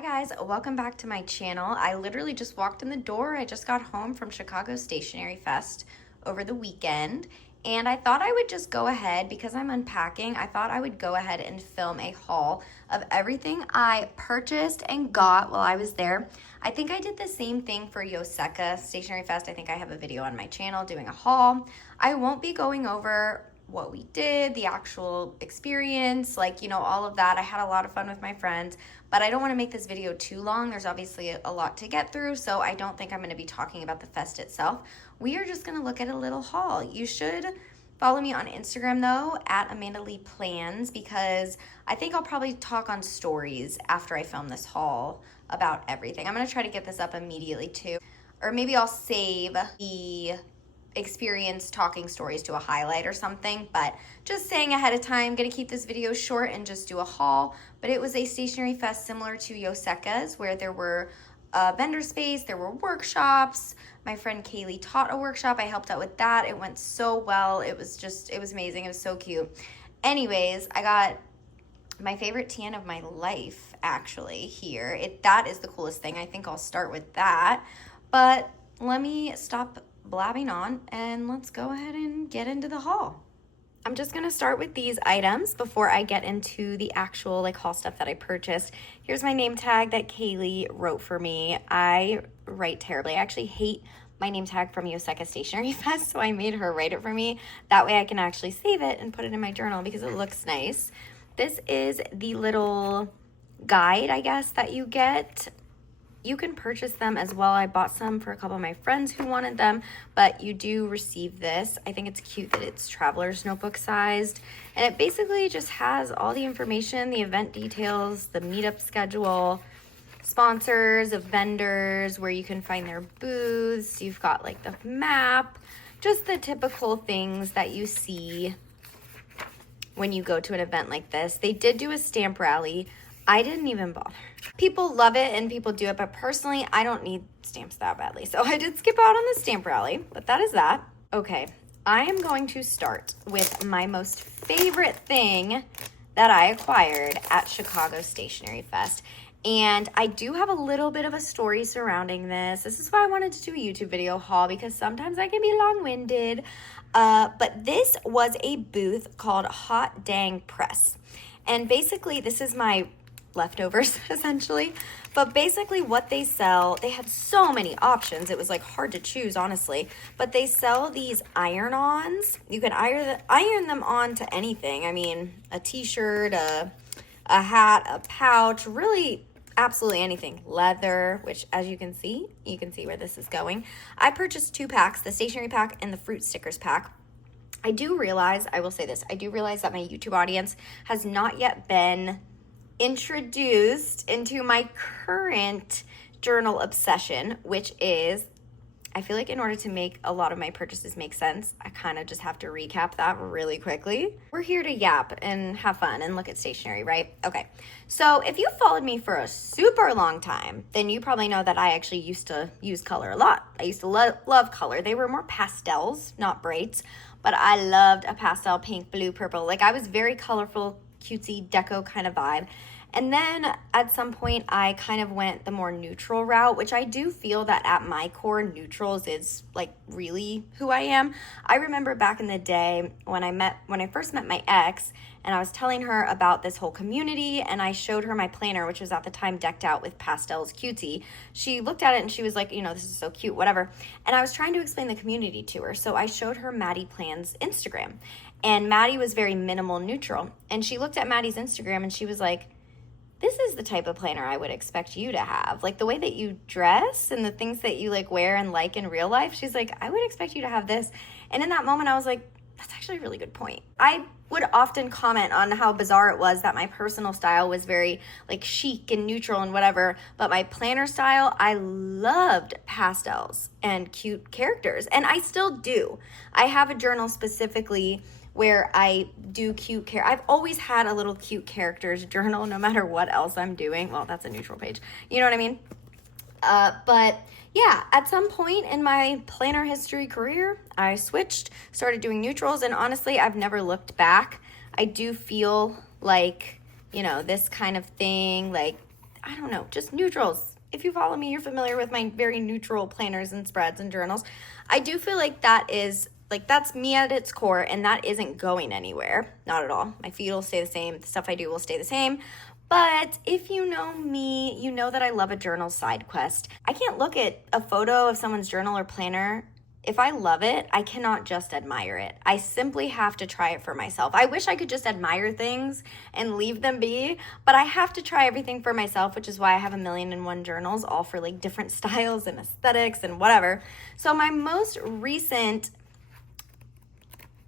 Hi guys, welcome back to my channel. I literally just walked in the door. I just got home from Chicago Stationery Fest over the weekend, and I thought I would just go ahead, because I'm unpacking, I thought I would go ahead and film a haul of everything I purchased and got while I was there. I think I did the same thing for Yoseka Stationery Fest. I think I have a video on my channel doing a haul. I won't be going over what we did, the actual experience, all of that. I had a lot of fun with my friends, but I don't want to make this video too long. There's obviously a lot to get through, so I don't think I'm going to be talking about the fest itself. We are just going to look at a little haul. You should follow me on Instagram though, at Amanda Lee Plans, because I think I'll probably talk on stories after I film this haul about everything. I'm going to try to get this up immediately too, or maybe I'll save the experience talking stories to a highlight or something, but just saying ahead of time, I'm gonna keep this video short and just do a haul. But it was a stationery fest similar to Yoseka's, where there were vendor space, there were workshops. My friend Kaylee taught a workshop. I helped out with that. It went so well. It was amazing. It was so cute. Anyways, I got my favorite tan of my life actually here. That is the coolest thing. I think I'll start with that, but let me stop blabbing on and let's go ahead and get into the haul. I'm just gonna start with these items before I get into the actual haul stuff that I purchased. Here's my name tag that Kaylee wrote for me. I write terribly. I actually hate my name tag from Yoseka Stationery Fest, so I made her write it for me. That way I can actually save it and put it in my journal because it looks nice. This is the little guide, I guess, that you get. You can purchase them as well. I bought some for a couple of my friends who wanted them, but you do receive this. I think it's cute that it's traveler's notebook sized, and it basically just has all the information, the event details, the meetup schedule, sponsors of vendors, where you can find their booths. You've got the map, just the typical things that you see when you go to an event like this. They did do a stamp rally. I didn't even bother. People love it and people do it, but personally, I don't need stamps that badly. So I did skip out on the stamp rally, but that is that. Okay, I am going to start with my most favorite thing that I acquired at Chicago Stationery Fest. And I do have a little bit of a story surrounding this. This is why I wanted to do a YouTube video haul, because sometimes I can be long-winded. But this was a booth called Hot Dang Press. And basically, this is my leftovers essentially, but basically what they sell, they had so many options, it was hard to choose honestly, but they sell these iron-ons. You can iron them on to anything. I mean, a t-shirt, a hat, a pouch, really absolutely anything. Leather, which as you can see where this is going. I purchased 2 packs, the stationery pack and the fruit stickers pack. I do realize that my YouTube audience has not yet been introduced into my current journal obsession, which is, I feel like in order to make a lot of my purchases make sense, I kind of just have to recap that really quickly. We're here to yap and have fun and look at stationery, right? Okay, so if you followed me for a super long time, then you probably know that I actually used to use color a lot. I used to love color. They were more pastels, not brights, but I loved a pastel, pink, blue, purple. I was very colorful, cutesy, deco kind of vibe. And then at some point I kind of went the more neutral route, which I do feel that at my core, neutrals is really who I am. I remember back in the day when I first met my ex, and I was telling her about this whole community, and I showed her my planner, which was at the time decked out with pastels, cutesy. She looked at it and she was like, this is so cute, whatever. And I was trying to explain the community to her. So I showed her Maddie Plan's Instagram, and Maddie was very minimal neutral. And she looked at Maddie's Instagram and she was like, this is the type of planner I would expect you to have. The way that you dress and the things that you wear and in real life. She's like, I would expect you to have this. And in that moment, I was like, that's actually a really good point. I would often comment on how bizarre it was that my personal style was very chic and neutral and whatever, but my planner style, I loved pastels and cute characters, and I still do. I have a journal specifically where I do cute I've always had a little cute characters journal no matter what else I'm doing. Well, that's a neutral page. You know what I mean? But yeah, at some point in my planner history career, I switched, started doing neutrals, and honestly, I've never looked back. I do feel this kind of thing, I don't know, just neutrals. If you follow me, you're familiar with my very neutral planners and spreads and journals. I do feel like that's me at its core, and that isn't going anywhere. Not at all. My feed will stay the same. The stuff I do will stay the same. But if you know me, you know that I love a journal side quest. I can't look at a photo of someone's journal or planner. If I love it, I cannot just admire it. I simply have to try it for myself. I wish I could just admire things and leave them be, but I have to try everything for myself, which is why I have 1,000,001 journals, all for like different styles and aesthetics and whatever. So my most recent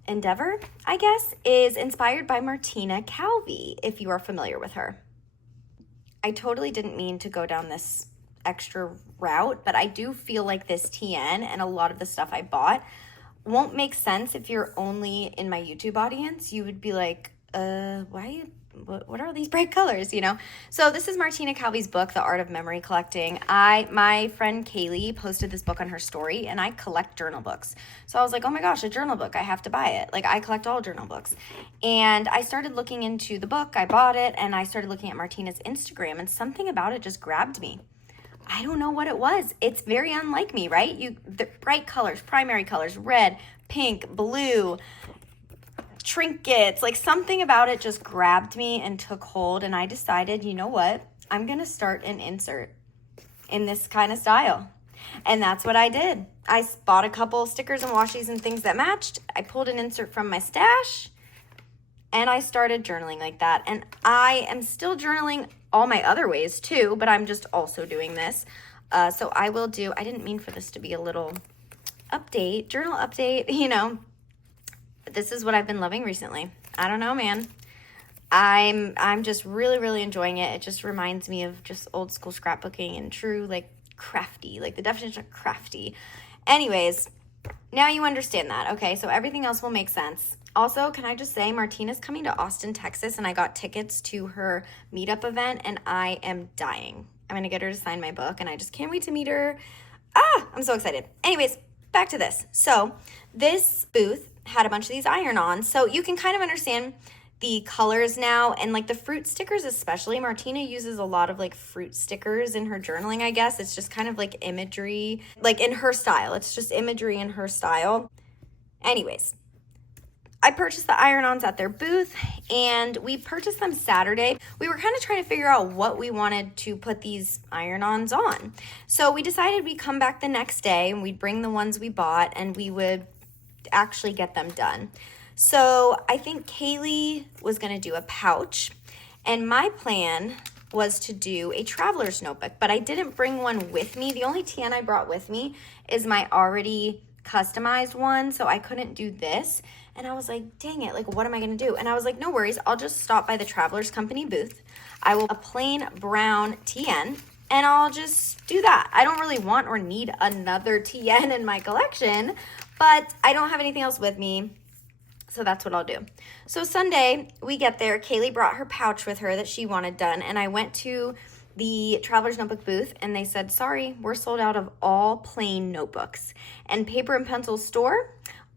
endeavor, I guess, is inspired by Martina Calvi, if you are familiar with her. I totally didn't mean to go down this extra route, but I do feel like this TN and a lot of the stuff I bought won't make sense if you're only in my YouTube audience. You would be like, what are all these bright colors, you know? So this is Martina Calvi's book, The Art of Memory Collecting. My friend Kaylee posted this book on her story, and I collect journal books. So I was like, oh my gosh, a journal book, I have to buy it. Like, I collect all journal books. And I started looking into the book, I bought it, and I started looking at Martina's Instagram, and something about it just grabbed me. I don't know what it was. It's very unlike me, right? The bright colors, primary colors, red, pink, blue, trinkets, like something about it just grabbed me and took hold, and I decided, you know what? I'm going to start an insert in this kind of style. And that's what I did. I bought a couple stickers and washies and things that matched. I pulled an insert from my stash, and I started journaling like that. And I am still journaling all my other ways too, but I'm just also doing this. So I didn't mean for this to be a little journal update, you know. But this is what I've been loving recently. I don't know, man. I'm just really, really enjoying it. It just reminds me of just old school scrapbooking and true, like, crafty, like the definition of crafty. Anyways, now you understand that, okay? So everything else will make sense. Also, can I just say, Martina's coming to Austin, Texas, and I got tickets to her meetup event, and I am dying. I'm going to get her to sign my book, and I just can't wait to meet her. I'm so excited. Anyways, back to this. So this booth had a bunch of these iron-ons, so you can kind of understand the colors now, and like the fruit stickers especially. Martina uses a lot of like fruit stickers in her journaling, I guess. It's just kind of like imagery, like in her style. It's just imagery in her style. Anyways, I purchased the iron-ons at their booth, and we purchased them Saturday. We were kind of trying to figure out what we wanted to put these iron-ons on. So we decided we'd come back the next day, and we'd bring the ones we bought, and we would actually get them done. So I think Kaylee was going to do a pouch, and my plan was to do a traveler's notebook, but I didn't bring one with me. The only TN I brought with me is my already customized one, so I couldn't do this. And I was like, dang it, like, what am I gonna do? And I was like, no worries, I'll just stop by the Travelers Company booth. I will a plain brown TN, and I'll just do that. I don't really want or need another TN in my collection, but I don't have anything else with me, so that's what I'll do. So Sunday, we get there. Kaylee brought her pouch with her that she wanted done, and I went to the Traveler's Notebook booth, and they said, sorry, we're sold out of all plain notebooks. And Paper and Pencil Store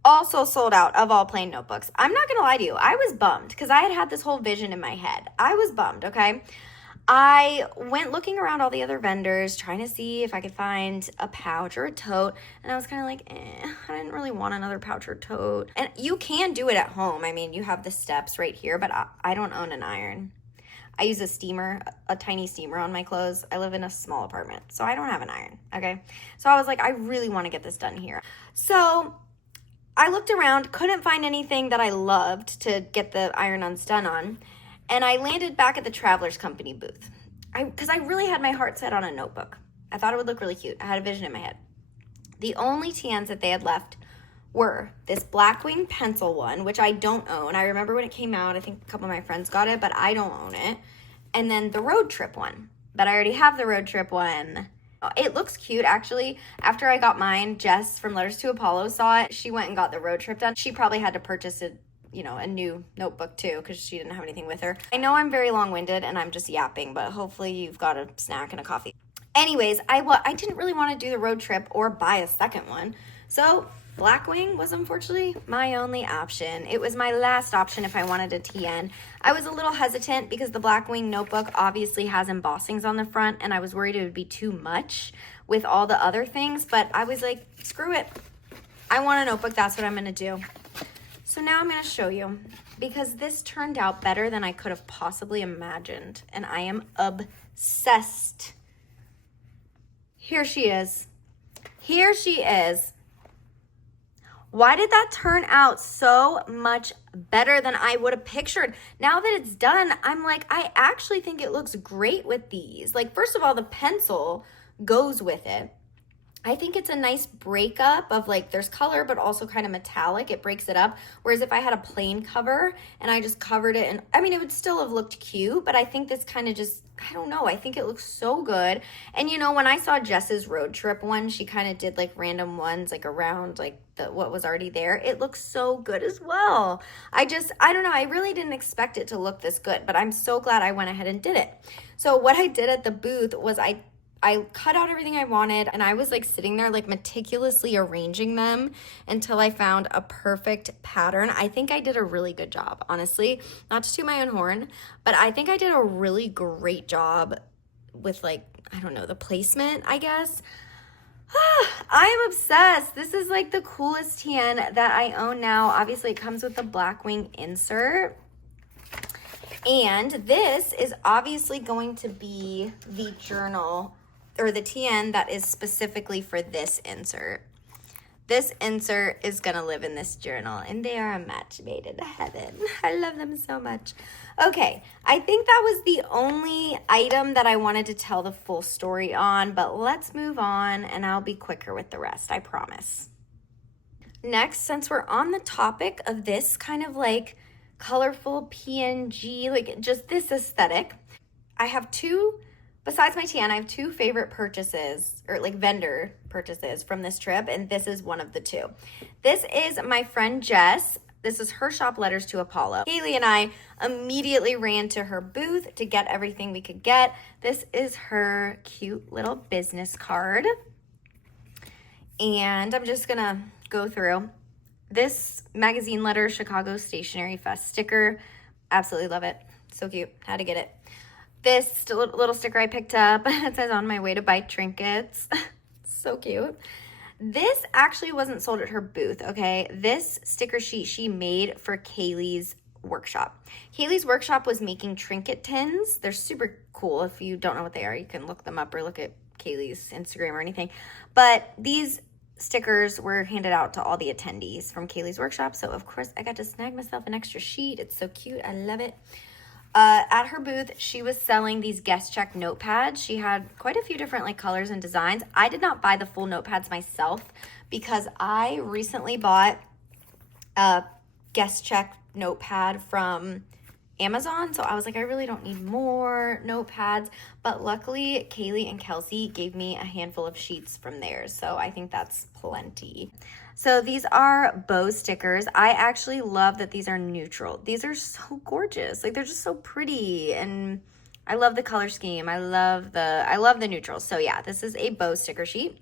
also sold out of all plain notebooks. I'm not gonna lie to you, I was bummed because I had this whole vision in my head. I was bummed, okay? I went looking around all the other vendors, trying to see if I could find a pouch or a tote, and I was kind of like, I didn't really want another pouch or tote. And you can do it at home. I mean, you have the steps right here, but I don't own an iron. I use a steamer, a tiny steamer on my clothes. I live in a small apartment, so I don't have an iron, okay? So I was like, I really want to get this done here. So I looked around, couldn't find anything that I loved to get the iron-ons done on, and I landed back at the Travelers Company booth because I really had my heart set on a notebook. I thought it would look really cute. I had a vision in my head. The only TNs that they had left were this Blackwing pencil one, which I don't own. I remember when it came out, I think a couple of my friends got it, but I don't own it. And then the road trip one, but I already have the road trip one. It looks cute, actually. After I got mine, Jess from Letters to Apollo saw it. She went and got the road trip done. She probably had to purchase a new notebook too, because she didn't have anything with her. I know I'm very long-winded and I'm just yapping, but hopefully you've got a snack and a coffee. Anyways, I didn't really want to do the road trip or buy a second one. So Blackwing was unfortunately my only option. It was my last option if I wanted a TN. I was a little hesitant because the Blackwing notebook obviously has embossings on the front, and I was worried it would be too much with all the other things, but I was like, screw it. I want a notebook, that's what I'm gonna do. So now I'm gonna show you, because this turned out better than I could have possibly imagined, and I am obsessed. Here she is. Here she is. Why did that turn out so much better than I would have pictured? Now that it's done, I'm like, I actually think it looks great with these. Like, first of all, the pencil goes with it. I think it's a nice breakup of like, there's color, but also kind of metallic. It breaks it up. Whereas if I had a plain cover and I just covered it, and I mean, it would still have looked cute, but I think this kind of just, I don't know. I think it looks so good. And you know, when I saw Jess's road trip one, she kind of did like random ones like around like what was already there. It looks so good as well. I don't know. I really didn't expect it to look this good, but I'm so glad I went ahead and did it. So what I did at the booth was I cut out everything I wanted, and I was like sitting there like meticulously arranging them until I found a perfect pattern. I think I did a really good job, honestly, not to toot my own horn, but I think I did a really great job with like, I don't know, the placement, I guess. I am obsessed. This is like the coolest TN that I own now. Obviously it comes with the Blackwing insert. And this is obviously going to be the journal or the TN that is specifically for this insert. This insert is gonna live in this journal, and they are a match made in heaven. I love them so much. Okay, I think that was the only item that I wanted to tell the full story on, but let's move on and I'll be quicker with the rest, I promise. Next, since we're on the topic of this kind of like colorful PNG, like just this aesthetic, I have two, besides my TN, I have two favorite purchases, or like vendor purchases from this trip, and this is one of the two. This is my friend Jess. This is her shop, Letters to Apollo. Haley and I immediately ran to her booth to get everything we could get. This is her cute little business card. And I'm just gonna go through. This magazine letter, Chicago Stationery Fest sticker, absolutely love it. So cute, had to get it. This little sticker I picked up, it says on my way to buy trinkets. So cute. This actually wasn't sold at her booth, okay? This sticker sheet she made for Kaylee's workshop. Kaylee's workshop was making trinket tins. They're super cool. If you don't know what they are, you can look them up or look at Kaylee's Instagram or anything. But these stickers were handed out to all the attendees from Kaylee's workshop. So of course I got to snag myself an extra sheet. It's so cute. I love it. At her booth, she was selling these guest check notepads. She had quite a few different like colors and designs. I did not buy the full notepads myself because I recently bought a guest check notepad from Amazon. So I was like, I really don't need more notepads. But luckily, Kaylee and Kelsey gave me a handful of sheets from theirs. So I think that's plenty. So these are bow stickers. I actually love that these are neutral. These are so gorgeous. Like, they're just so pretty, and I love the color scheme. I love the neutrals. So yeah, this is a bow sticker sheet.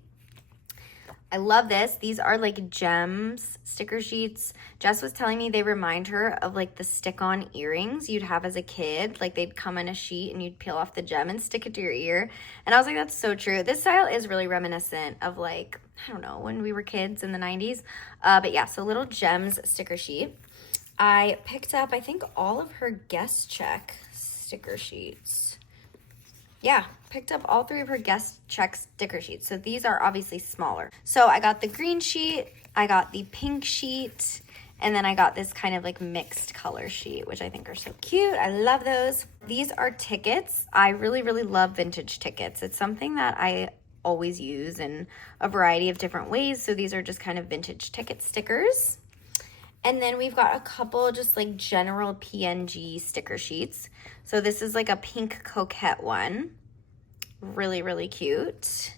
I love this. These are like gems sticker sheets. Jess was telling me they remind her of like the stick-on earrings you'd have as a kid. Like, they'd come in a sheet and you'd peel off the gem and stick it to your ear. And I was like, that's so true. This style is really reminiscent of like, I don't know, when we were kids in the 90s. But yeah, so little gems sticker sheet. I picked up, I think, all of her guest check sticker sheets. Yeah, picked up all three of her guest check sticker sheets. So these are obviously smaller. So I got the green sheet, I got the pink sheet, and then I got this kind of like mixed color sheet, which I think are so cute. I love those. These are tickets. I really, really love vintage tickets. It's something that I always use in a variety of different ways. So these are just kind of vintage ticket stickers. And then we've got a couple just like general PNG sticker sheets. So this is like a pink coquette one. Really, really cute.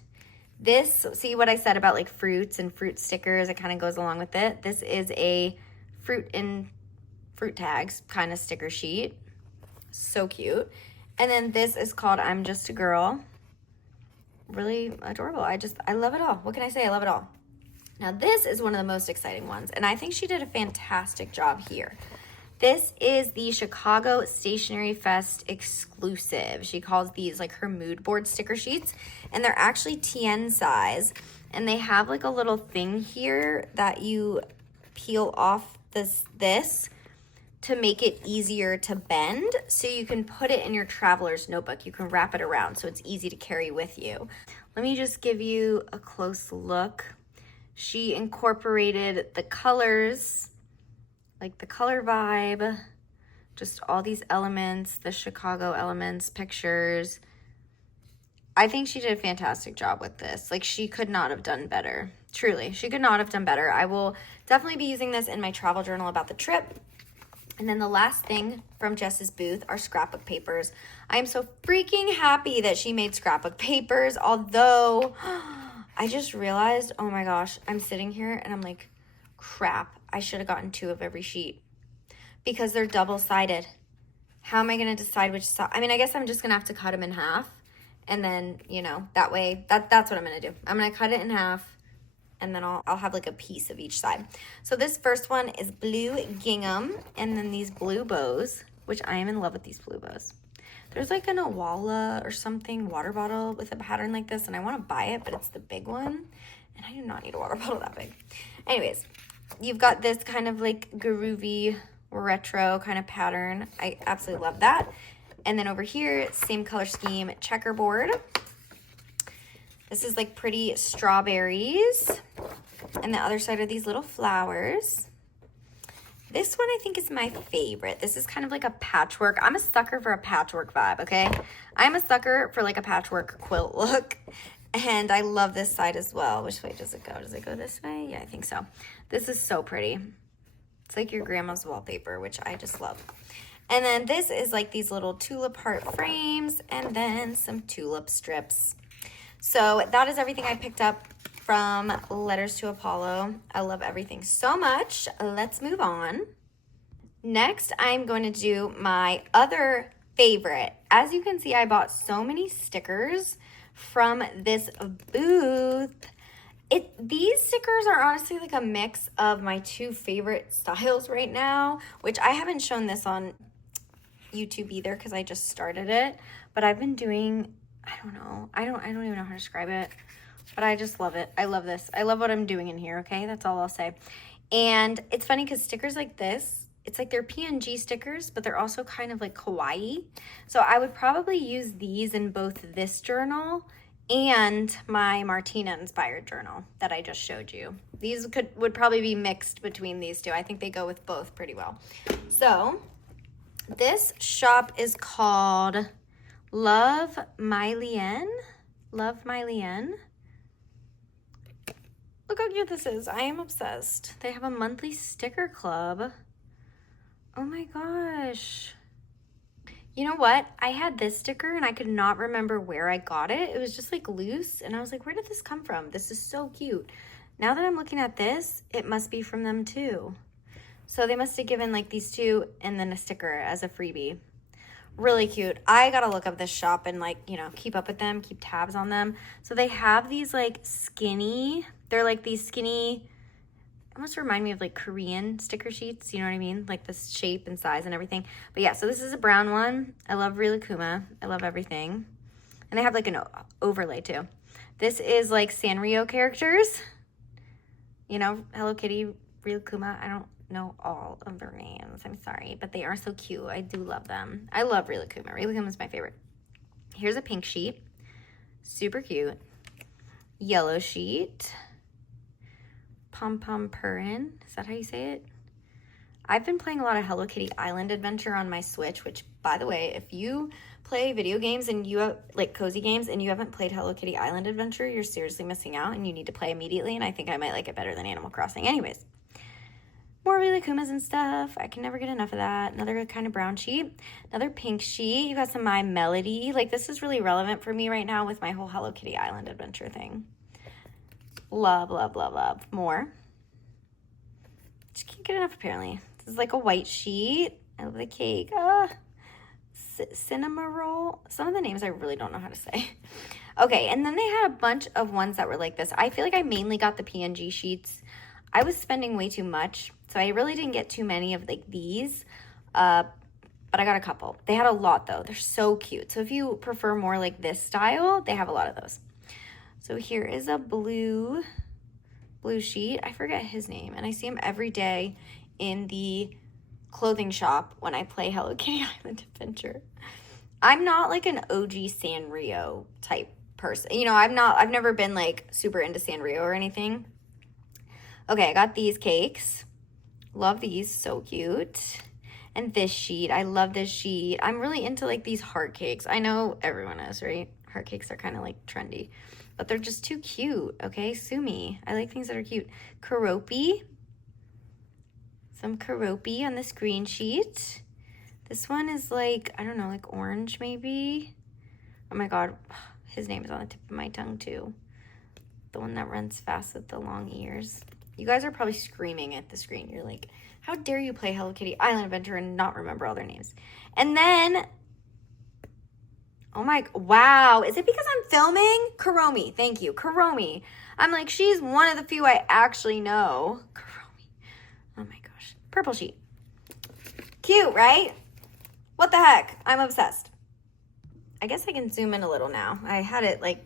This, see what I said about like fruits and fruit stickers, it kind of goes along with it. This is a fruit and fruit tags kind of sticker sheet. So cute. And then this is called I'm Just a Girl. really adorable. I love it all. What can I say? I love it all. Now this is one of the most exciting ones, and I think she did a fantastic job here. This is the Chicago Stationery Fest exclusive. She calls these like her mood board sticker sheets, and they're actually TN size, and they have like a little thing here that you peel off this to make it easier to bend, so you can put it in your traveler's notebook. You can wrap it around so it's easy to carry with you. Let me just give you a close look. She incorporated the colors, like the color vibe, just all these elements, the Chicago elements, pictures. I think she did a fantastic job with this. Like, she could not have done better. Truly, she could not have done better. I will definitely be using this in my travel journal about the trip. And then the last thing from Jess's booth are scrapbook papers. I am so freaking happy that she made scrapbook papers, although I just realized, oh my gosh, I'm sitting here and I'm like, crap, I should have gotten 2 of every sheet because they're double-sided. How am I going to decide which side? I mean, I guess I'm just going to have to cut them in half, and then, you know, that way, that's what I'm going to do. I'm going to cut it in half, and then I'll have like a piece of each side. So this first one is blue gingham, and then these blue bows, which I am in love with these blue bows. There's like an Awala or something water bottle with a pattern like this, and I want to buy it, but it's the big one, and I do not need a water bottle that big. Anyways, you've got this kind of like groovy retro kind of pattern. I absolutely love that. And then over here, same color scheme, checkerboard. This is like pretty strawberries. And the other side are these little flowers. This one I think is my favorite. This is kind of like a patchwork. I'm a sucker for a patchwork vibe, okay? I'm a sucker for like a patchwork quilt look. And I love this side as well. Which way does it go? Does it go this way? Yeah, I think so. This is so pretty. It's like your grandma's wallpaper, which I just love. And then this is like these little tulip heart frames and then some tulip strips. So that is everything I picked up from Letters to Apollo. I love everything so much. Let's move on. Next, I'm going to do my other favorite. As you can see, I bought so many stickers from this booth. These stickers are honestly like a mix of my 2 favorite styles right now, which I haven't shown this on YouTube either because I just started it, but I've been doing, I don't know, I don't even know how to describe it, but I just love it. I love this. I love what I'm doing in here, okay? That's all I'll say. And it's funny because stickers like this, it's like they're PNG stickers, but they're also kind of like kawaii. So I would probably use these in both this journal and my Martina inspired journal that I just showed you. These would probably be mixed between these 2. I think they go with both pretty well. So this shop is called Love Milleen. Love Milleen. Look how cute this is. I am obsessed. They have a monthly sticker club. Oh my gosh. You know what? I had this sticker and I could not remember where I got it. It was just like loose and I was like, where did this come from? This is so cute. Now that I'm looking at this, it must be from them too. So they must have given like these 2 and then a sticker as a freebie. Really cute. I gotta look up this shop and like, you know, keep up with them, keep tabs on them. So they have these like skinny, they're like these skinny, almost remind me of like Korean sticker sheets, you know what I mean? Like this shape and size and everything. But yeah, so this is a brown one. I love Rilakuma. I love everything. And they have like an overlay too. This is like Sanrio characters. You know, Hello Kitty, Rilakuma. I don't know all of their names. I'm sorry, but they are so cute. I do love them. I love Rilakuma. Rilakuma is my favorite. Here's a pink sheet. Super cute. Yellow sheet. Pom Pom Purrin. Is that how you say it? I've been playing a lot of Hello Kitty Island Adventure on my Switch, which, by the way, if you play video games and you have, like cozy games, and you haven't played Hello Kitty Island Adventure, you're seriously missing out and you need to play immediately, and I think I might like it better than Animal Crossing. Anyways, more Rilakumas and stuff. I can never get enough of that. Another kind of brown sheet. Another pink sheet. You got some My Melody. Like, this is really relevant for me right now with my whole Hello Kitty Island Adventure thing. Love, love, love, love. More. Just can't get enough, apparently. This is like a white sheet. I love the cake. Cinema roll. Some of the names I really don't know how to say. Okay, and then they had a bunch of ones that were like this. I feel like I mainly got the PNG sheets. I was spending way too much, so I really didn't get too many of like these, but I got a couple. They had a lot though. They're so cute. So if you prefer more like this style, they have a lot of those. So here is a blue sheet. I forget his name, and I see him every day in the clothing shop when I play Hello Kitty Island Adventure. I'm not like an OG Sanrio type person. You know, I've never been like super into Sanrio or anything. Okay, I got these cakes. Love these, so cute. And this sheet, I love this sheet. I'm really into like these heart cakes. I know everyone is, right? Heart cakes are kind of like trendy, but they're just too cute, okay? Sue me. I like things that are cute. Karopi. Some Karopi on this green sheet. This one is like, I don't know, like orange maybe. Oh my God, his name is on the tip of my tongue too. The one that runs fast with the long ears. You guys are probably screaming at the screen. You're like, how dare you play Hello Kitty Island Adventure and not remember all their names? And then, oh my, wow. Is it because I'm filming? Kuromi, thank you, Kuromi. I'm like, she's one of the few I actually know. Kuromi, oh my gosh. Purple sheet. Cute, right? What the heck? I'm obsessed. I guess I can zoom in a little now. I had it like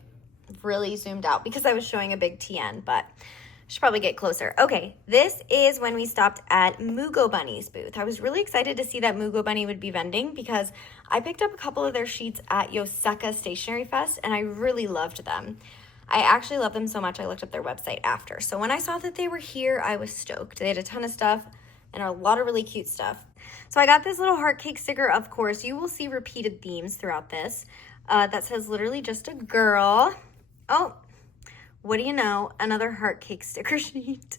really zoomed out because I was showing a big TN, but I should probably get closer. Okay, this is when we stopped at Mugo Bunny's booth. I was really excited to see that Mugo Bunny would be vending because I picked up a couple of their sheets at Yoseka Stationery Fest and I really loved them. I actually love them so much I looked up their website after. So when I saw that they were here, I was stoked. They had a ton of stuff and a lot of really cute stuff. So I got this little heart cake sticker. Of course, you will see repeated themes throughout this. That says literally just a girl. Oh, what do you know? Another heart cake sticker sheet.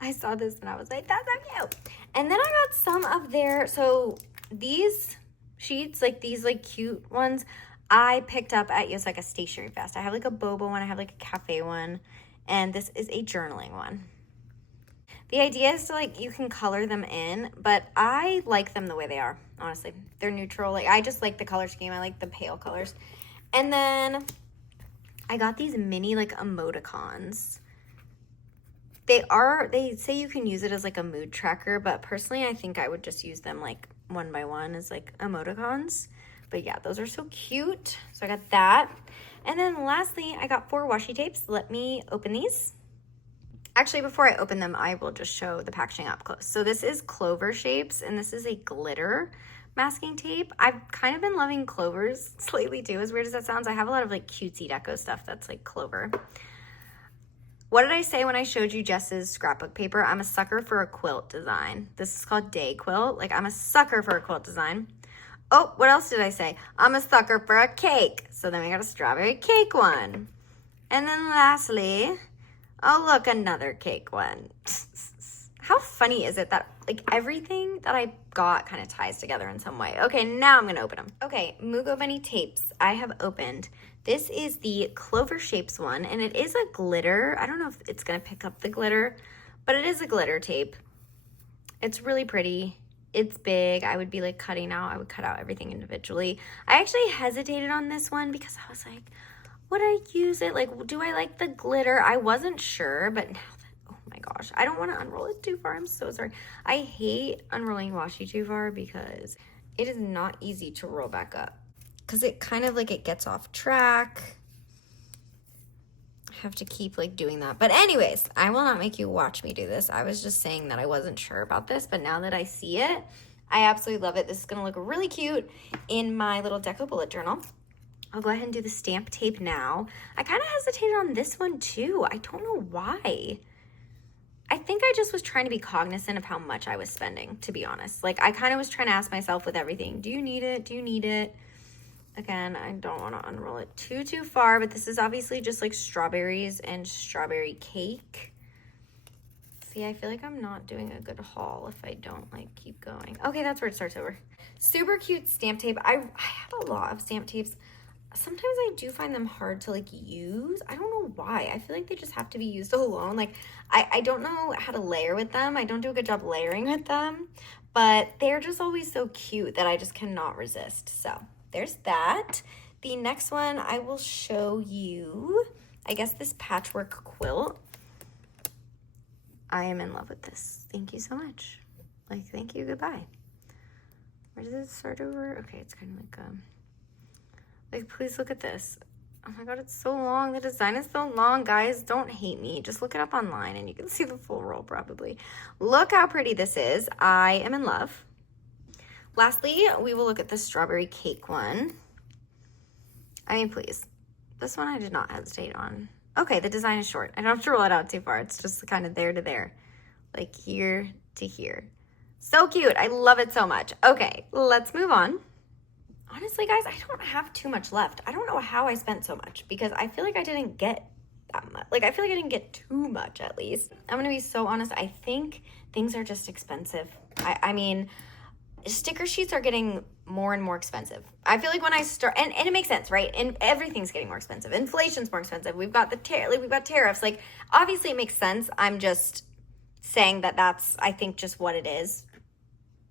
I saw this and I was like, that's so cute. And then I got some of their, so these sheets, like these like cute ones, I picked up at Yoseka Stationery Fest. I have like a boba one, I have like a cafe one, and this is a journaling one. The idea is to like, you can color them in, but I like them the way they are, honestly. They're neutral. Like, I just like the color scheme. I like the pale colors. And then I got these mini like emoticons. They say you can use it as like a mood tracker, but personally I think I would just use them like one by one as like emoticons. But yeah, those are so cute. So I got that. And then lastly, I got 4 washi tapes. Let me open these. Actually, before I open them, I will just show the packaging up close. So this is clover shapes, and this is a glitter masking tape. I've kind of been loving clovers lately too, as weird as that sounds. I have a lot of like cutesy deco stuff that's like clover. What did I say when I showed you Jess's scrapbook paper? I'm a sucker for a quilt design. This is called Day Quilt. Like, I'm a sucker for a quilt design. Oh, what else did I say? I'm a sucker for a cake. So then we got a strawberry cake one. And then lastly, oh, look, another cake one. How funny is it that like everything that I got kind of ties together in some way? Okay, now I'm going to open them. Okay, Mugo Bunny tapes I have opened. This is the Clover Shapes one, and it is a glitter. I don't know if it's going to pick up the glitter, but it is a glitter tape. It's really pretty. It's big. I would be like cutting out. I would cut out everything individually. I actually hesitated on this one because I was like, would I use it? Like, do I like the glitter? I wasn't sure, but now that, oh my gosh, I don't want to unroll it too far. I'm so sorry. I hate unrolling washi too far because it is not easy to roll back up because it kind of like it gets off track. I have to keep like doing that. But anyways, I will not make you watch me do this. I was just saying that I wasn't sure about this, but now that I see it, I absolutely love it. This is going to look really cute in my little deco bullet journal. I'll go ahead and do the stamp tape now. I kind of hesitated on this one too. I don't know why. I think I just was trying to be cognizant of how much I was spending, to be honest. Like, I kind of was trying to ask myself with everything, do you need it? Do you need it? Again, I don't want to unroll it too far, but this is obviously just like strawberries and strawberry cake. See, I feel like I'm not doing a good haul if I don't like keep going. Okay, that's where it starts over. Super cute stamp tape. I have a lot of stamp tapes. Sometimes I do find them hard to like use. I don't know why. I feel like they just have to be used alone. Like, I don't know how to layer with them. I don't do a good job layering with them, but they're just always so cute that I just cannot resist. So there's that. The next one I will show you, I guess this patchwork quilt. I am in love with this. Thank you so much. Like, thank you, goodbye. Where does it start over? Okay, it's kind of like, please look at this. Oh my God, it's so long. The design is so long, guys. Don't hate me. Just look it up online and you can see the full roll probably. Look how pretty this is. I am in love. Lastly, we will look at the strawberry cake one. I mean, please. This one I did not hesitate on. Okay, the design is short. I don't have to roll it out too far. It's just kind of there to there. Like here to here. So cute. I love it so much. Okay, let's move on. Honestly, guys, I don't have too much left. I don't know how I spent so much because I feel like I didn't get that much. Like, I feel like I didn't get too much, at least. I'm going to be so honest. I think things are just expensive. I mean, sticker sheets are getting more and more expensive. I feel like when I start, and it makes sense, right? And everything's getting more expensive. Inflation's more expensive. We've got we've got tariffs. Like, obviously it makes sense. I'm just saying that that's, I think, just what it is.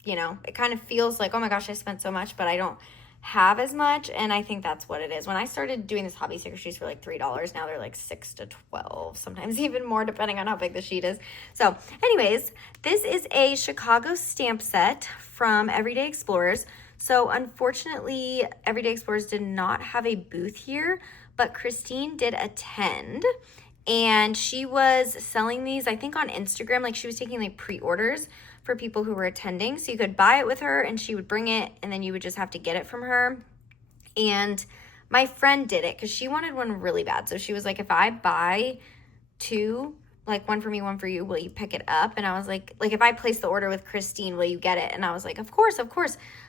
You know, it kind of feels like, oh my gosh, I spent so much, but I don't have as much, and I think that's what it is. When I started doing this hobby sticker sheets for like $3, now they're like $6 to $12, sometimes even more depending on how big the sheet is. So anyways, this is a Chicago stamp set from Everyday Explorers. So unfortunately, Everyday Explorers did not have a booth here, but Christine did attend, and she was selling these, I think, on Instagram. Like, she was taking like pre-orders for people who were attending. So you could buy it with her and she would bring it, and then you would just have to get it from her. And my friend did it because she wanted one really bad. So she was like, if I buy two, like one for me, one for you, will you pick it up? And I was like, if I place the order with Christine, will you get it? And I was like, of course.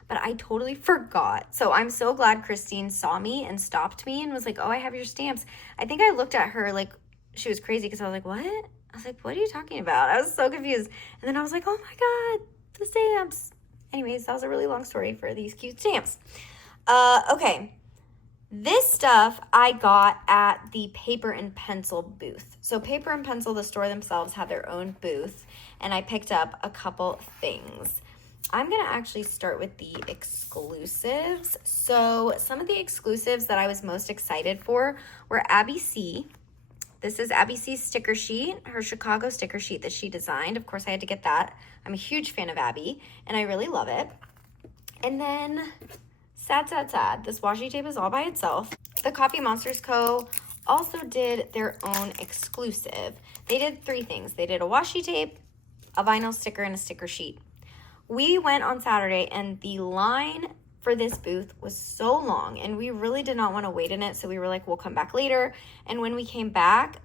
But I totally forgot. So I'm so glad Christine saw me and stopped me and was like, oh, I have your stamps. I think I looked at her like she was crazy because I was like, what? I was like, what are you talking about? I was so confused. And then I was like, oh my God, the stamps. Anyways, that was a really long story for these cute stamps. Okay. This stuff I got at the Paper and Pencil booth. So Paper and Pencil, the store themselves, had their own booth, and I picked up a couple things. I'm going to actually start with the exclusives. So some of the exclusives that I was most excited for were Abby C. This is Abby C's sticker sheet, her Chicago sticker sheet that she designed. Of course, I had to get that. I'm a huge fan of Abby, and I really love it. And then, sad, this washi tape is all by itself. The Coffee Monsters Co. also did their own exclusive. They did 3 things. They did a washi tape, a vinyl sticker, and a sticker sheet. We went on Saturday, and the line for this booth was so long, and we really did not want to wait in it, so we were like, we'll come back later. And when we came back,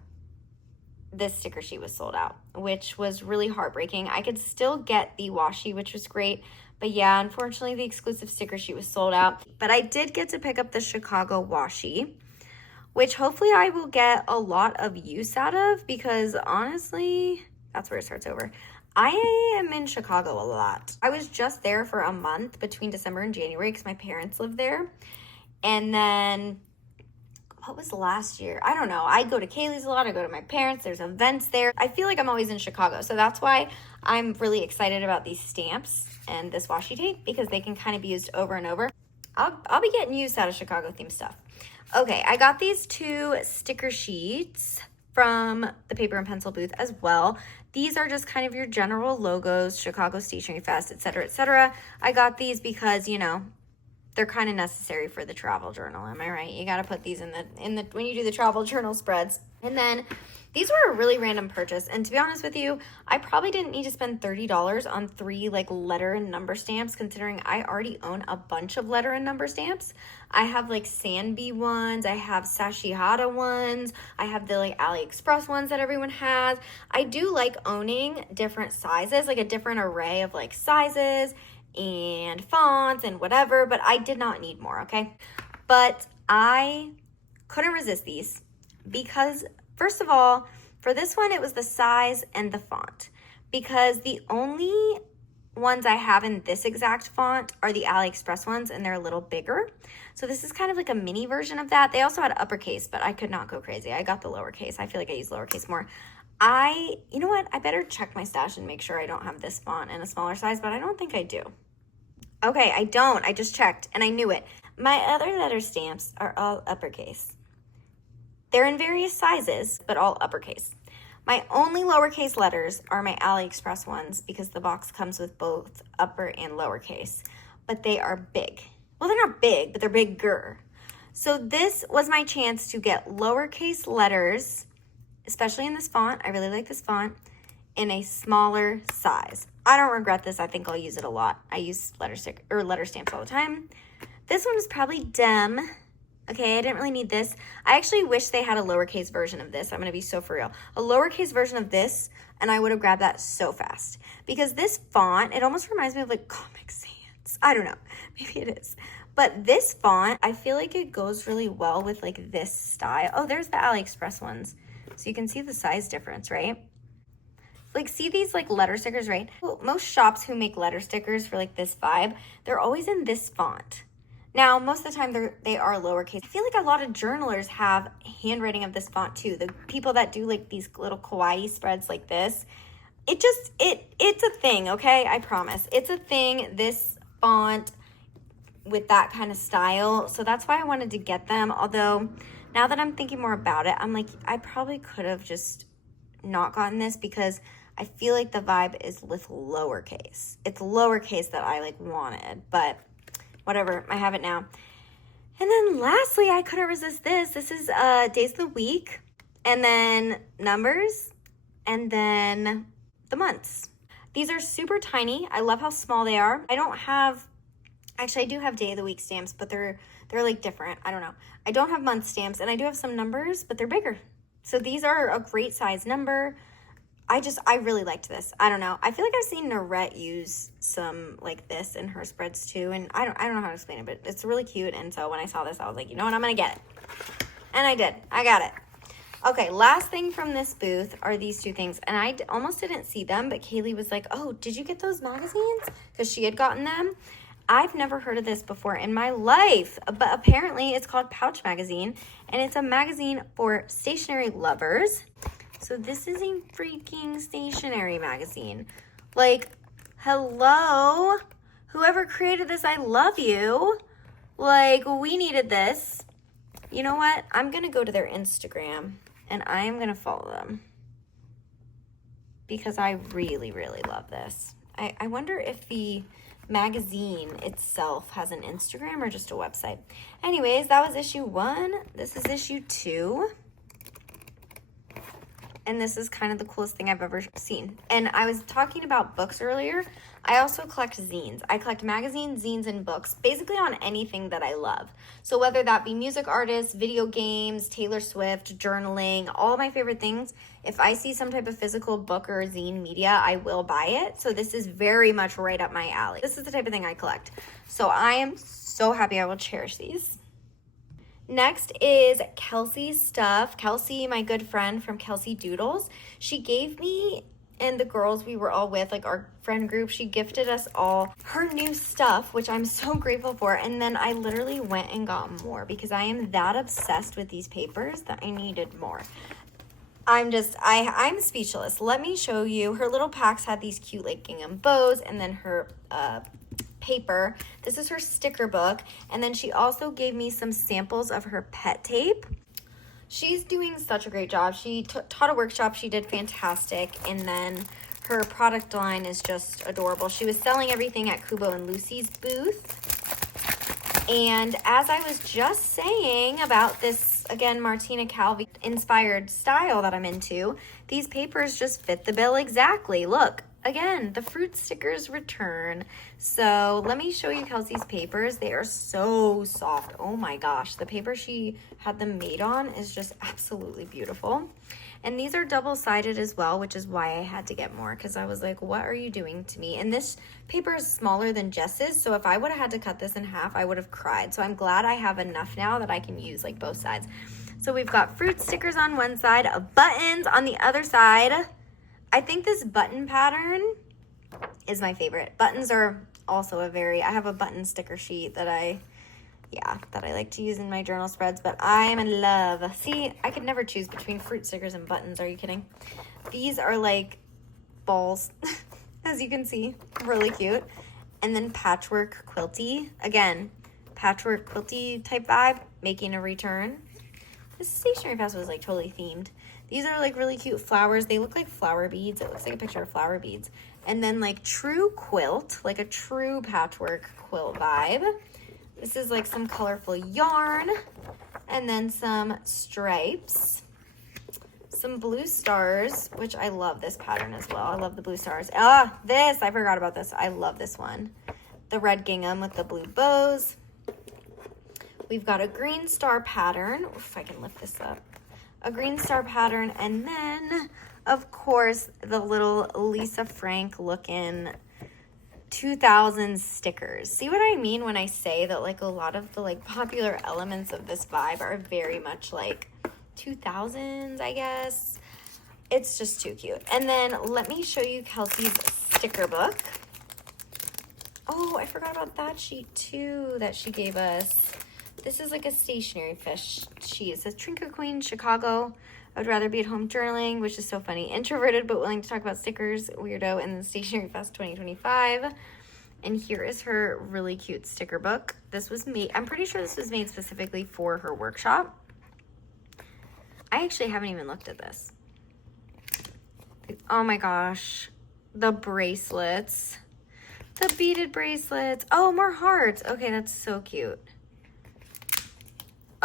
this sticker sheet was sold out, which was really heartbreaking. I could still get the washi, which was great, but yeah, unfortunately the exclusive sticker sheet was sold out. But I did get to pick up the Chicago washi, which hopefully I will get a lot of use out of, because honestly, that's where it starts over. I am in Chicago a lot. I was just there for a month between December and January because my parents live there. And then, what was last year? I don't know. I go to Kaylee's a lot. I go to my parents. There's events there. I feel like I'm always in Chicago. So that's why I'm really excited about these stamps and this washi tape, because they can kind of be used over and over. I'll be getting use out of Chicago themed stuff. Okay, I got these 2 sticker sheets from the Paper and Pencil booth as well. These are just kind of your general logos, Chicago Stationery Fest, etc., etc. I got these because, you know, they're kind of necessary for the travel journal. Am I right? You got to put these in the when you do the travel journal spreads. And then these were a really random purchase. And to be honest with you, I probably didn't need to spend $30 on 3 like letter and number stamps, considering I already own a bunch of letter and number stamps. I have like Sanby ones, I have Sashihata ones, I have the like AliExpress ones that everyone has. I do like owning different sizes, like a different array of like sizes and fonts and whatever, but I did not need more, okay? But I couldn't resist these because, first of all, for this one, it was the size and the font, because the only ones I have in this exact font are the AliExpress ones, and they're a little bigger. So this is kind of like a mini version of that. They also had uppercase, but I could not go crazy. I got the lowercase. I feel like I use lowercase more. You know what? I better check my stash and make sure I don't have this font in a smaller size, but I don't think I do. Okay, I don't. I just checked and I knew it. My other letter stamps are all uppercase. They're in various sizes, but all uppercase. My only lowercase letters are my AliExpress ones because the box comes with both upper and lowercase, but they are big. Well, they're not big, but they're bigger. So this was my chance to get lowercase letters, especially in this font. I really like this font, in a smaller size. I don't regret this. I think I'll use it a lot. I use letter stamps all the time. This one was probably dumb. Okay, I didn't really need this. I actually wish they had a lowercase version of this. I'm going to be so for real. A lowercase version of this, and I would have grabbed that so fast. Because this font, it almost reminds me of like Comic Sans. I don't know. Maybe it is. But this font, I feel like it goes really well with like this style. Oh, there's the AliExpress ones. So you can see the size difference, right? Like, see these like letter stickers, right? Well, most shops who make letter stickers for like this vibe, they're always in this font. Now, most of the time they are lowercase. I feel like a lot of journalers have handwriting of this font too. The people that do like these little kawaii spreads like this, it's a thing, okay? I promise. It's a thing, this font with that kind of style. So that's why I wanted to get them. Although now that I'm thinking more about it, I'm like, I probably could have just not gotten this because I feel like the vibe is with lowercase. It's lowercase that I like wanted, but whatever, I have it now. And then lastly, I couldn't resist this. This is days of the week, and then numbers, and then the months. These are super tiny. I love how small they are. I don't have, actually I do have day of the week stamps, but they're like different. I don't know. I don't have month stamps, and I do have some numbers, but they're bigger. So these are a great size number. I really liked this. I don't know. I feel like I've seen Norette use some like this in her spreads too. And I don't know how to explain it, but it's really cute. And so when I saw this, I was like, you know what? I'm going to get it. And I did. I got it. Okay, last thing from this booth are these two things. And I almost didn't see them, but Kaylee was like, oh, did you get those magazines? Because she had gotten them. I've never heard of this before in my life, but apparently it's called Pouch Magazine, and it's a magazine for stationery lovers. So this is a freaking stationery magazine. Like, hello? Whoever created this, I love you. Like, we needed this. You know what? I'm going to go to their Instagram, and I am going to follow them because I really, really love this. I wonder if the magazine itself has an Instagram or just a website. Anyways, that was issue 1. This is issue 2. And this is kind of the coolest thing I've ever seen. And I was talking about books earlier. I also collect zines. I collect magazines, zines, and books, basically on anything that I love. So whether that be music artists, video games, Taylor Swift, journaling, all my favorite things, if I see some type of physical book or zine media, I will buy it. So this is very much right up my alley. This is the type of thing I collect. So I am so happy. I will cherish these. Next is Kelsey's stuff. Kelsey, my good friend from Kelsey Doodles, she gave me and the girls we were all with, like our friend group, she gifted us all her new stuff, which I'm so grateful for. And then I literally went and got more because I am that obsessed with these papers that I needed more. I'm speechless. Let me show you. Her little packs had these cute like gingham bows, and then her paper. This is her sticker book. And then she also gave me some samples of her pet tape. She's doing such a great job. She taught a workshop. She did fantastic. And then her product line is just adorable. She was selling everything at Kubo and Lucy's booth. And as I was just saying about this, again, Martina Calvi inspired style that I'm into, these papers just fit the bill exactly. Look. Again, the fruit stickers return. So let me show you Kelsey's papers. They are so soft. Oh my gosh. The paper she had them made on is just absolutely beautiful. And these are double-sided as well, which is why I had to get more because I was like, what are you doing to me? And this paper is smaller than Jess's. So if I would have had to cut this in half, I would have cried. So I'm glad I have enough now that I can use like both sides. So we've got fruit stickers on one side, buttons on the other side. I think this button pattern is my favorite. Buttons are also I have a button sticker sheet that I like to use in my journal spreads, but I'm in love. See, I could never choose between fruit stickers and buttons. Are you kidding? These are like balls, as you can see, really cute. And then patchwork quilty. Again, patchwork quilty type vibe, making a return. This Stationery Fest was like totally themed. These are like really cute flowers. They look like flower beads. It looks like a picture of flower beads. And then like true quilt, like a true patchwork quilt vibe. This is like some colorful yarn. And then some stripes. Some blue stars, which I love this pattern as well. I love the blue stars. I forgot about this. I love this one. The red gingham with the blue bows. We've got a green star pattern. If I can lift this up. A green star pattern. And then, of course, the little Lisa Frank looking 2000s stickers. See what I mean when I say that like a lot of the like popular elements of this vibe are very much like 2000s, I guess. It's just too cute. And then let me show you Kelsey's sticker book. Oh, I forgot about that sheet too that she gave us. This is like a stationery fish sheet. It says Trinket Queen, Chicago. I would rather be at home journaling, which is so funny. Introverted but willing to talk about stickers, weirdo, and the Stationery Fest 2025. And here is her really cute sticker book. This was made, I'm pretty sure this was made specifically for her workshop. I actually haven't even looked at this. Oh my gosh. The bracelets. The beaded bracelets. Oh, more hearts. Okay, that's so cute.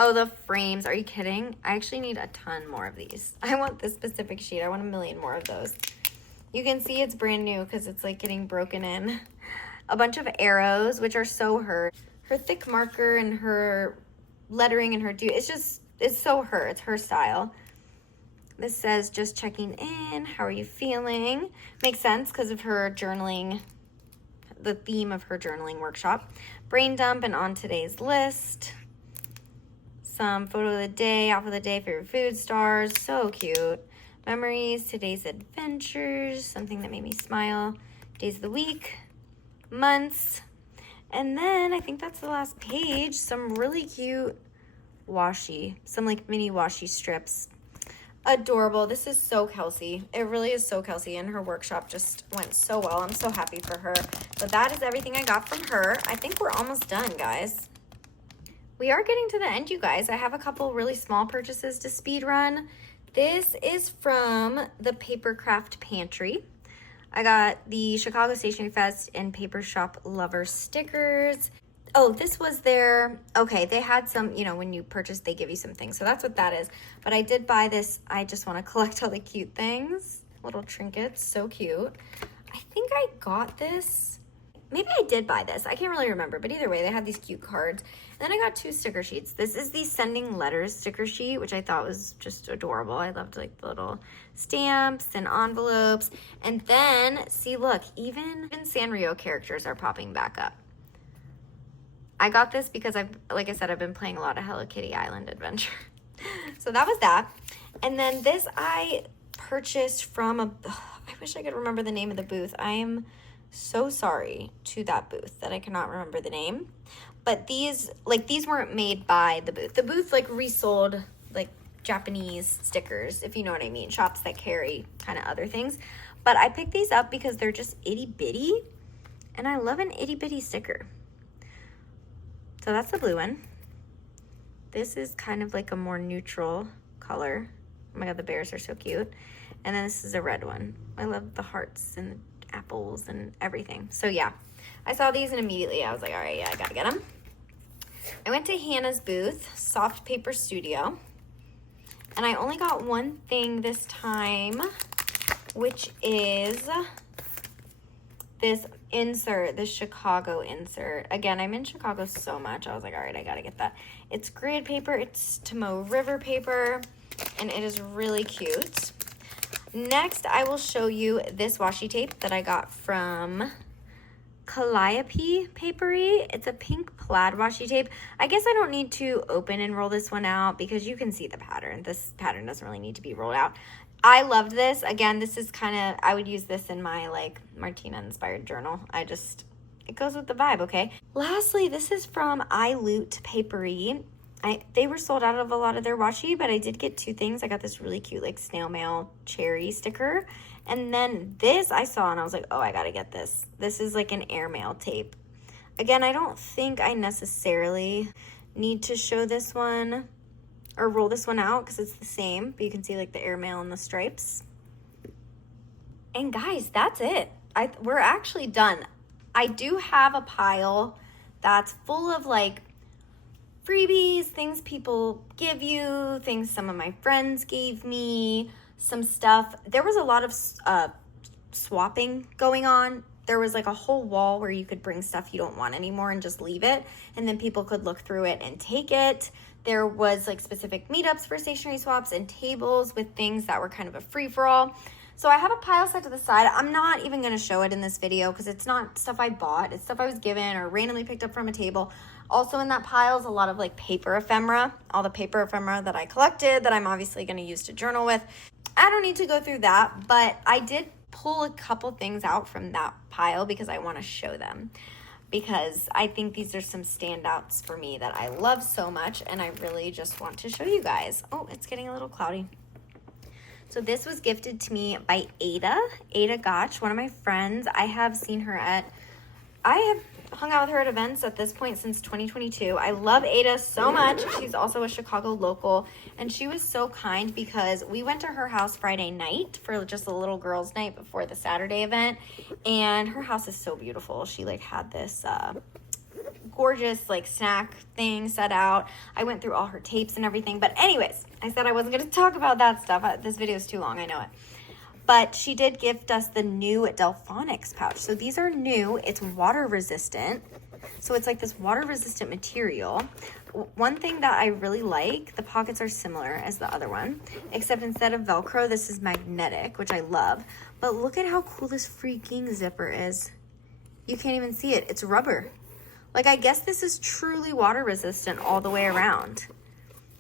Oh, the frames. Are you kidding? I actually need a ton more of these. I want this specific sheet. I want 1,000,000 more of those. You can see it's brand new because it's like getting broken in. A bunch of arrows, which are so her. Her thick marker and her lettering and her it's so her. It's her style. This says, just checking in. How are you feeling? Makes sense because of her journaling, the theme of her journaling workshop. Brain dump and on today's list. Some photo of the day, off of the day, favorite food stars. So cute. Memories, today's adventures, something that made me smile. Days of the week, months. And then I think that's the last page. Some really cute washi, some like mini washi strips. Adorable. This is so Kelsey. It really is so Kelsey, and her workshop just went so well. I'm so happy for her. But that is everything I got from her. I think we're almost done, guys. We are getting to the end, you guys. I have a couple really small purchases to speed run. This is from the Paper Craft Pantry. I got the Chicago Stationery Fest and Paper Shop Lover stickers. Oh, this was their, okay, they had some, you know, when you purchase, they give you some things. So that's what that is. But I did buy this. I just want to collect all the cute things. Little trinkets, so cute. I think I got this. Maybe I did buy this. I can't really remember. But either way, they had these cute cards. And then I got 2 sticker sheets. This is the Sending Letters sticker sheet, which I thought was just adorable. I loved like the little stamps and envelopes. And then, see, look, even Sanrio characters are popping back up. I got this because like I said, I've been playing a lot of Hello Kitty Island Adventure. So that was that. And then this I purchased from I wish I could remember the name of the booth. I am so sorry to that booth that I cannot remember the name. But these weren't made by the booth. The booth like resold like Japanese stickers, if you know what I mean. Shops that carry kind of other things. But I picked these up because they're just itty bitty. And I love an itty bitty sticker. So that's the blue one. This is kind of like a more neutral color. Oh my god, the bears are so cute. And then this is a red one. I love the hearts and the apples and everything. So yeah, I saw these and immediately I was like, all right, yeah, I gotta get them. I went to Hannah's booth, Soft Paper Studio. And I only got one thing this time, which is this insert, this Chicago insert. Again, I'm in Chicago so much. I was like, all right, I gotta get that. It's grid paper. It's Tomoe River paper, and it is really cute. Next, I will show you this washi tape that I got from Calliope Papery. It's a pink plaid washi tape. I guess I don't need to open and roll this one out because you can see the pattern. This pattern doesn't really need to be rolled out. I loved this. Again, this is kind of, I would use this in my like Martina inspired journal. It goes with the vibe, okay? Lastly, this is from I Loot Papery. They were sold out of a lot of their washi, but I did get 2 things. I got this really cute like snail mail cherry sticker. And then this I saw and I was like, oh, I gotta get this. This is like an airmail tape. Again, I don't think I necessarily need to show this one or roll this one out because it's the same, but you can see like the airmail and the stripes. And guys, that's it. We're actually done. I do have a pile that's full of like freebies, things people give you, things some of my friends gave me, some stuff. There was a lot of swapping going on. There was like a whole wall where you could bring stuff you don't want anymore and just leave it, and then people could look through it and take it. There was like specific meetups for stationery swaps and tables with things that were kind of a free-for-all. So I have a pile set to the side. I'm not even going to show it in this video because it's not stuff I bought. It's stuff I was given or randomly picked up from a table. Also in that pile is a lot of like paper ephemera, all the paper ephemera that I collected that I'm obviously going to use to journal with. I don't need to go through that, but I did pull a couple things out from that pile because I want to show them, because I think these are some standouts for me that I love so much, and I really just want to show you guys. Oh, it's getting a little cloudy. So this was gifted to me by Ada Gotch, one of my friends. I have hung out with her at events at this point since 2022. I love Ada so much. She's also a Chicago local, and she was so kind because we went to her house Friday night for just a little girls' night before the Saturday event, and her house is so beautiful. She like had this gorgeous like snack thing set out. I went through all her tapes and everything, but anyways, I said I wasn't going to talk about that stuff. This video is too long, I know it. But she did gift us the new Delphonics pouch. So these are new. It's water resistant. So it's like this water resistant material. One thing that I really like, the pockets are similar as the other one, except instead of Velcro, this is magnetic, which I love. But look at how cool this freaking zipper is. You can't even see it. It's rubber. Like, I guess this is truly water resistant all the way around.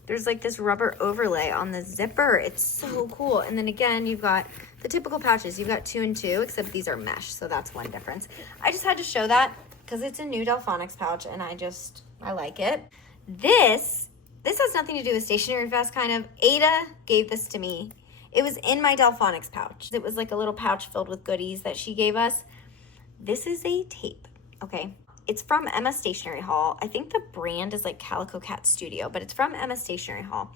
There's like this rubber overlay on the zipper. It's so cool. And then again, you've got the typical pouches. You've got 2 and 2, except these are mesh, so that's one difference. I just had to show that because it's a new Delphonics pouch, and I like it. This has nothing to do with Stationery Fest, kind of. Ada gave this to me. It was in my Delphonics pouch. It was like a little pouch filled with goodies that she gave us. This is a tape, okay? It's from Emma Stationery Hall. I think the brand is like Calico Cat Studio, but it's from Emma Stationery Hall.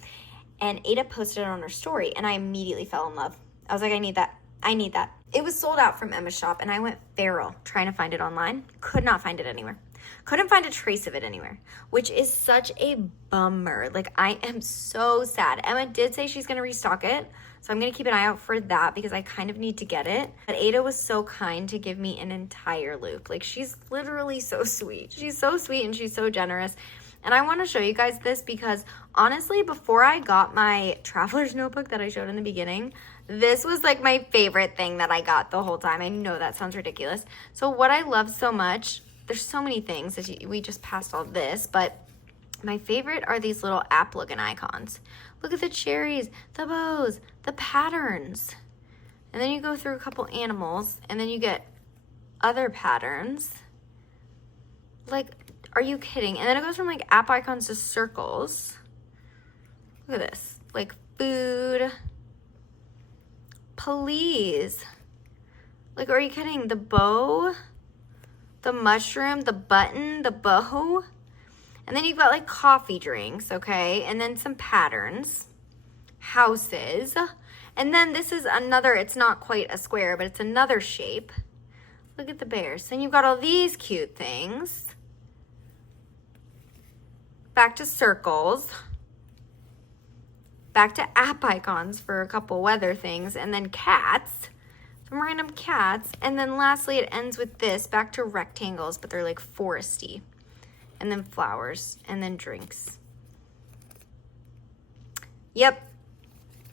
And Ada posted it on her story, and I immediately fell in love. I was like, I need that. I need that. It was sold out from Emma's shop, and I went feral trying to find it online. Could not find it anywhere. Couldn't find a trace of it anywhere, which is such a bummer. Like, I am so sad. Emma did say she's going to restock it, so I'm going to keep an eye out for that because I kind of need to get it. But Ada was so kind to give me an entire loop. Like, she's literally so sweet. She's so sweet and she's so generous. And I want to show you guys this because honestly, before I got my traveler's notebook that I showed in the beginning, this was like my favorite thing that I got the whole time. I know that sounds ridiculous. So what I love so much, there's so many things that we just passed all this, but my favorite are these little app looking icons. Look at the cherries, the bows, the patterns. And then you go through a couple animals and then you get other patterns. Like, are you kidding? And then it goes from like app icons to circles. Look at this, like food. Please. Like, are you kidding? The bow, the mushroom, the button, the bow. And then you've got like coffee drinks, okay? And then some patterns, houses. And then this is another, it's not quite a square, but it's another shape. Look at the bears. Then you've got all these cute things. Back to circles. Back to app icons for a couple weather things. And then cats. Some random cats. And then lastly, it ends with this. Back to rectangles, but they're like foresty. And then flowers, and then drinks. Yep,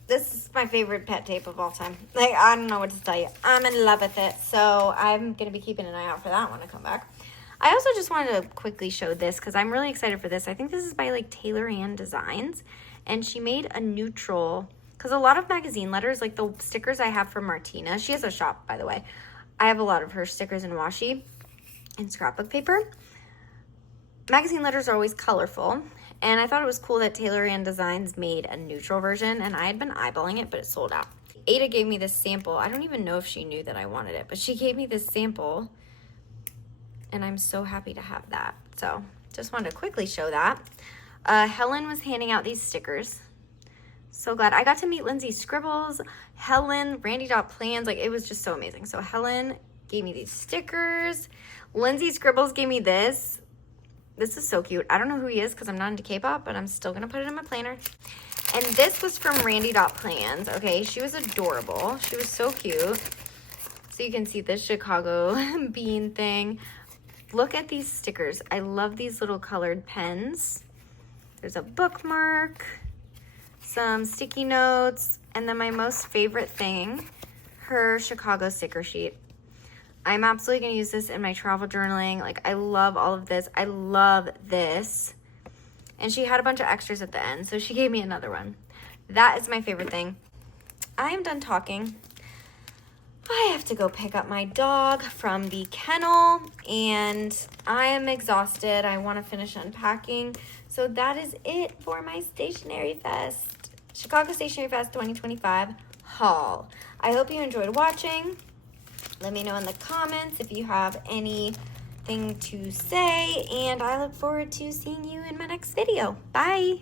this is my favorite pet tape of all time. Like, I don't know what to tell you. I'm in love with it, so I'm gonna be keeping an eye out for that one to come back. I also just wanted to quickly show this because I'm really excited for this. I think this is by like Taylor Ann Designs, and she made a neutral, because a lot of magazine letters, like the stickers I have from Martina, she has a shop, by the way. I have a lot of her stickers in washi and scrapbook paper. Magazine letters are always colorful, and I thought it was cool that Taylor Ann Designs made a neutral version, and I had been eyeballing it, but it sold out. Ada gave me this sample. I don't even know if she knew that I wanted it, but she gave me this sample and I'm so happy to have that. So just wanted to quickly show that. Helen was handing out these stickers. So glad. I got to meet Lindsay Scribbles, Helen, Randy.plans. Like, it was just so amazing. So Helen gave me these stickers. Lindsay Scribbles gave me this. This is so cute. I don't know who he is because I'm not into K-pop, but I'm still going to put it in my planner. And this was from Randy.plans. Okay, she was adorable. She was so cute. So you can see this Chicago bean thing. Look at these stickers. I love these little colored pens. There's a bookmark, some sticky notes, and then my most favorite thing, her Chicago sticker sheet. I'm absolutely going to use this in my travel journaling. Like, I love all of this. I love this. And she had a bunch of extras at the end, so she gave me another one. That is my favorite thing. I am done talking. I have to go pick up my dog from the kennel, and I am exhausted. I want to finish unpacking. So that is it for my Stationery Fest, Chicago Stationery Fest 2025 haul. I hope you enjoyed watching. Let me know in the comments if you have anything to say, and I look forward to seeing you in my next video. Bye!